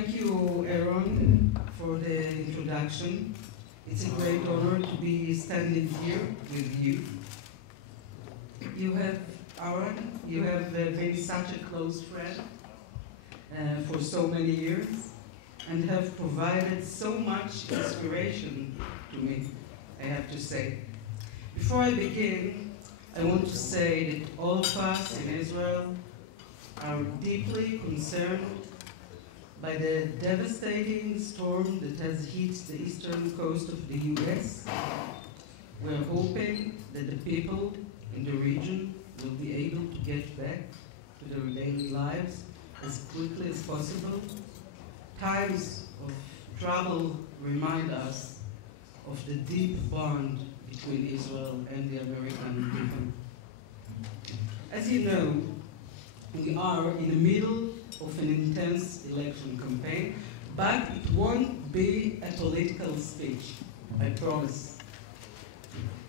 Thank you, Aaron, for the introduction. It's a great honor to be standing here with you. You have, Aaron, you have been such a close friend for so many years and have provided so much inspiration to me, I have to say. Before I begin, I want to say that all of us in Israel are deeply concerned by the devastating storm that has hit the eastern coast of the US. We're hoping that the people in the region will be able to get back to their daily lives as quickly as possible. Times of trouble remind us of the deep bond between Israel and the American people. As you know, we are in the middle of an intense election campaign, but it won't be a political speech, I promise.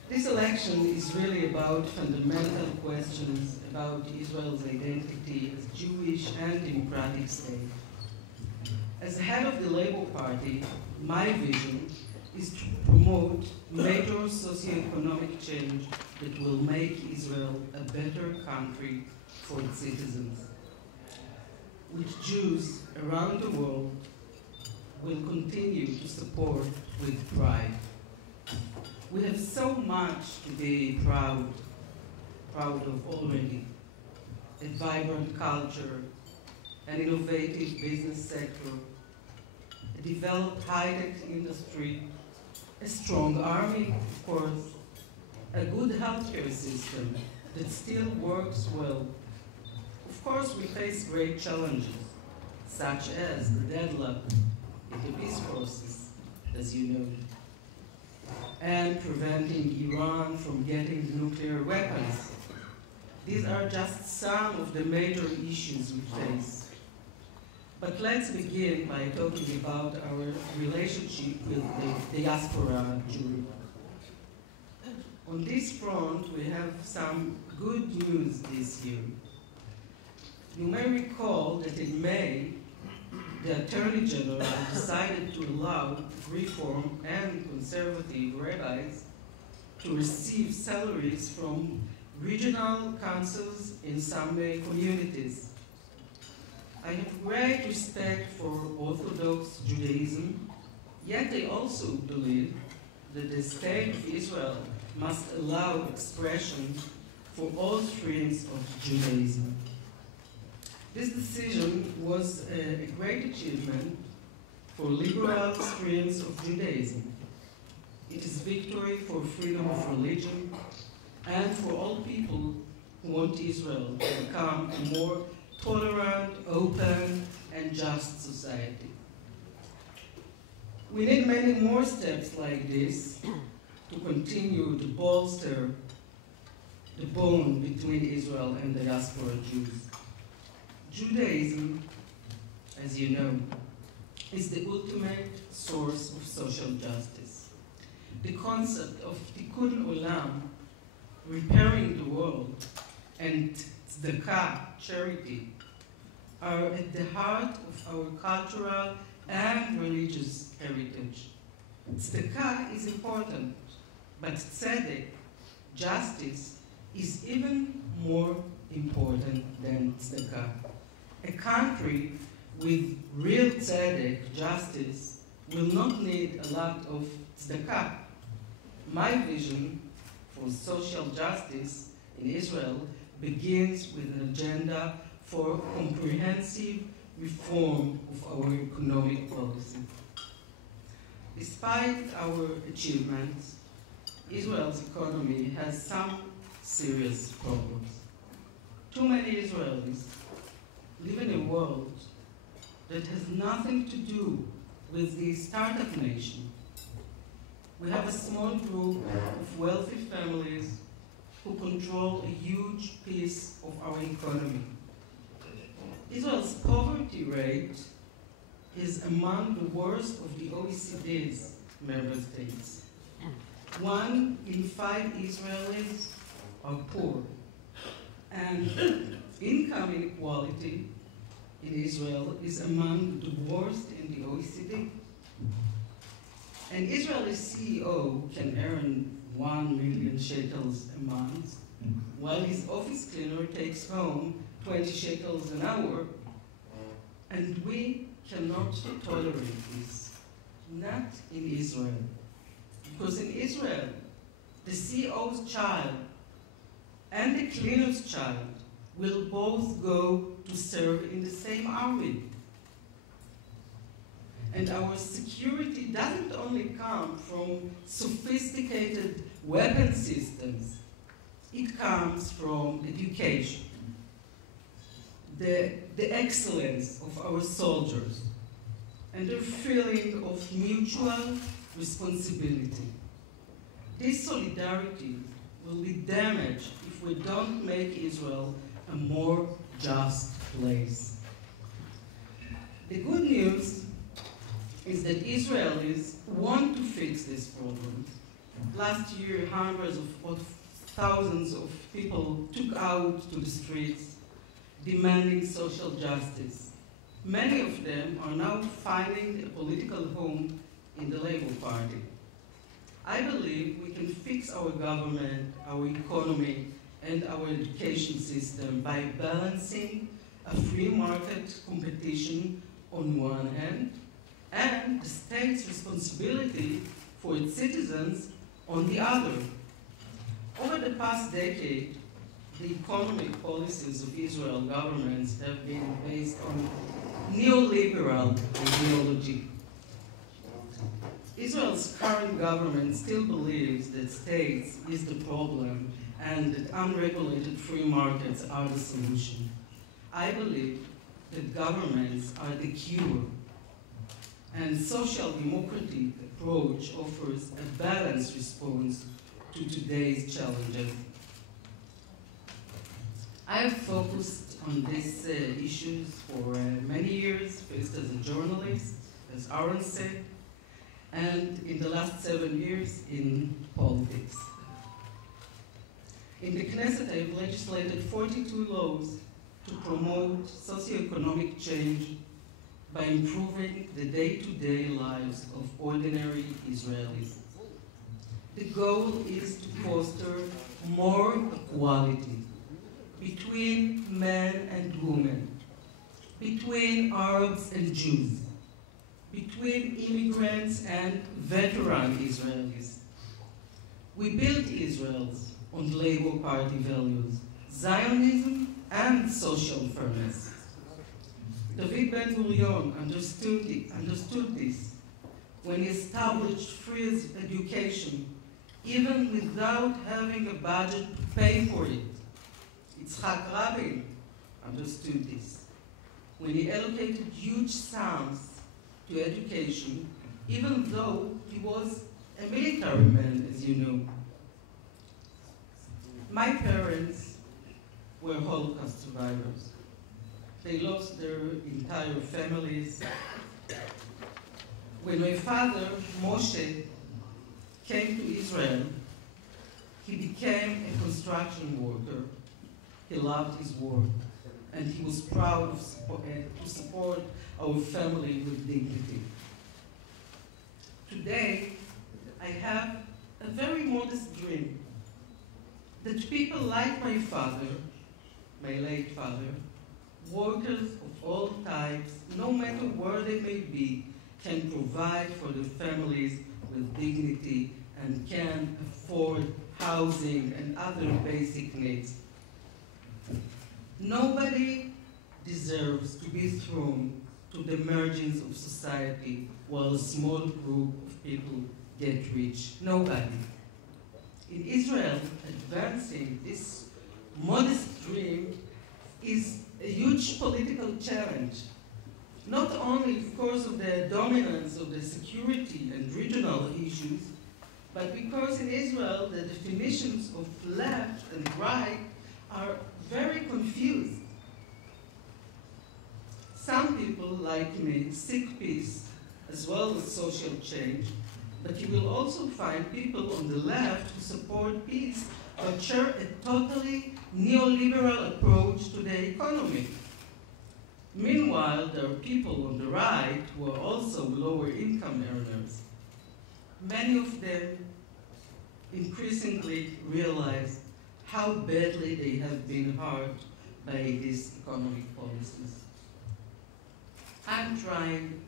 This election is really about fundamental questions about Israel's identity as Jewish and democratic state. As the head of the Labour Party, my vision is to promote major socioeconomic change that will make Israel a better country for its citizens, which Jews around the world will continue to support with pride. We have so much to be proud of already. A vibrant culture, an innovative business sector, a developed high-tech industry, a strong army, of course, a good healthcare system that still works well. Of course, we face great challenges, such as the deadlock in the peace process, as you know, and preventing Iran from getting nuclear weapons. These are just some of the major issues we face. But let's begin by talking about our relationship with the diaspora Jew. On this front, we have some good news this year. You may recall that in May, the Attorney General decided to allow Reform and conservative rabbis to receive salaries from regional councils in some communities. I have great respect for Orthodox Judaism, yet I also believe that the state of Israel must allow expression for all streams of Judaism. This decision was a great achievement for liberal streams of Judaism. It is victory for freedom of religion and for all people who want Israel to become a more tolerant, open, and just society. We need many more steps like this to continue to bolster the bond between Israel and the diaspora Jews. Judaism, as you know, is the ultimate source of social justice. The concept of tikkun olam, repairing the world, and tzedakah, charity, are at the heart of our cultural and religious heritage. Tzedakah is important, but tzedek, justice, is even more important than tzedakah. A country with real tzedek, justice, will not need a lot of tzedakah. My vision for social justice in Israel begins with an agenda for comprehensive reform of our economic policy. Despite our achievements, Israel's economy has some serious problems. Too many Israelis live in a world that has nothing to do with the startup nation. We have a small group of wealthy families who control a huge piece of our economy. Israel's poverty rate is among the worst of the OECD's member states. 1 in 5 Israelis are poor, and income inequality in Israel is among the worst in the OECD. An Israeli CEO can earn 1 million shekels a month, while his office cleaner takes home 20 shekels an hour, and we cannot tolerate this. Not in Israel. Because in Israel, the CEO's child and the cleaner's child will both go to serve in the same army. And our security doesn't only come from sophisticated weapon systems, it comes from education, the excellence of our soldiers, and their feeling of mutual responsibility. This solidarity will be damaged if we don't make Israel a more just place. The good news is that Israelis want to fix this problem. Last year, hundreds of thousands of people took out to the streets demanding social justice. Many of them are now finding a political home in the Labour Party. I believe we can fix our government, our economy, and our education system by balancing a free market competition on one hand and the state's responsibility for its citizens on the other. Over the past decade, the economic policies of Israel governments have been based on neoliberal ideology. Israel's current government still believes that states is the problem and that unregulated free markets are the solution. I believe that governments are the cure, and social democratic approach offers a balanced response to today's challenges. I have focused on these issues for many years, first as a journalist, as Aaron said, and in the last 7 years in politics. In the Knesset, I have legislated 42 laws to promote socioeconomic change by improving the day-to-day lives of ordinary Israelis. The goal is to foster more equality between men and women, between Arabs and Jews, between immigrants and veteran Israelis. We built Israel on Labour Party values, Zionism and social fairness. David Ben-Gurion understood this when he established free education, even without having a budget to pay for it. Yitzhak Rabin understood this when he allocated huge sums to education, even though he was a military man, as you know. My parents were Holocaust survivors. They lost their entire families. When my father, Moshe, came to Israel, he became a construction worker. He loved his work, and he was proud to support our family with dignity. Today, I have a very modest dream that people like my father, my late father, workers of all types, no matter where they may be, can provide for their families with dignity and can afford housing and other basic needs. Nobody deserves to be thrown to the margins of society while a small group of people get rich. Nobody. In Israel, advancing this modest dream is a huge political challenge, not only because of the dominance of the security and regional issues, but because in Israel the definitions of left and right are very confused. Some people, like me, seek peace as well as social change, but you will also find people on the left who support peace but share a totally neoliberal approach to the economy. Meanwhile, there are people on the right who are also lower income earners. Many of them increasingly realize how badly they have been hurt by these economic policies. I'm trying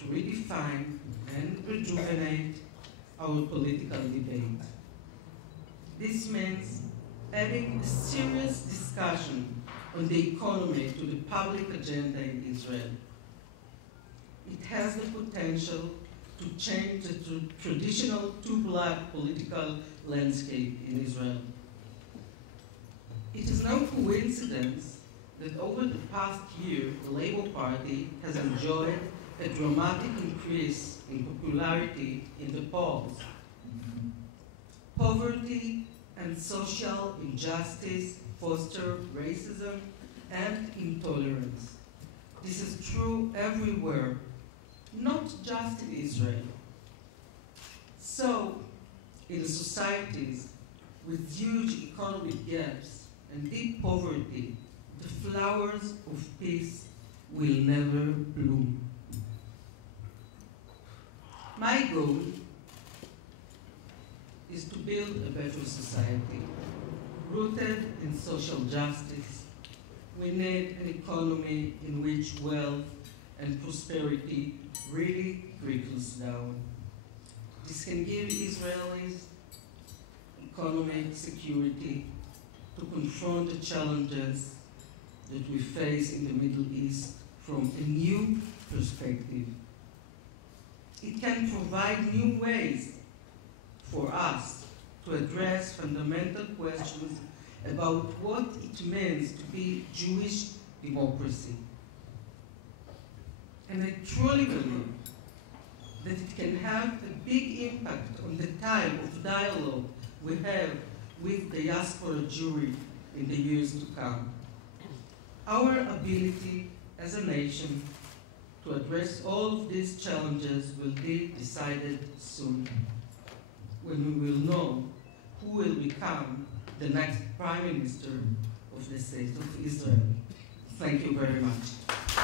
to redefine and rejuvenate our political debate. This means adding a serious discussion on the economy to the public agenda in Israel. It has the potential to change the traditional two-block political landscape in Israel. It is no coincidence that over the past year, the Labour Party has enjoyed a dramatic increase in popularity in the polls. Poverty and social injustice foster racism and intolerance. This is true everywhere, not just in Israel. So, in societies with huge economic gaps and deep poverty, the flowers of peace will never bloom. My goal is to build a better society, rooted in social justice. We need an economy in which wealth and prosperity really trickles down. This can give Israelis economic security to confront the challenges that we face in the Middle East from a new perspective. It can provide new ways for us to address fundamental questions about what it means to be Jewish democracy. And I truly believe that it can have a big impact on the type of dialogue we have with the diaspora Jewry in the years to come. Our ability as a nation to address all of these challenges will be decided soon, when we will know who will become the next Prime Minister of the State of Israel. Thank you very much.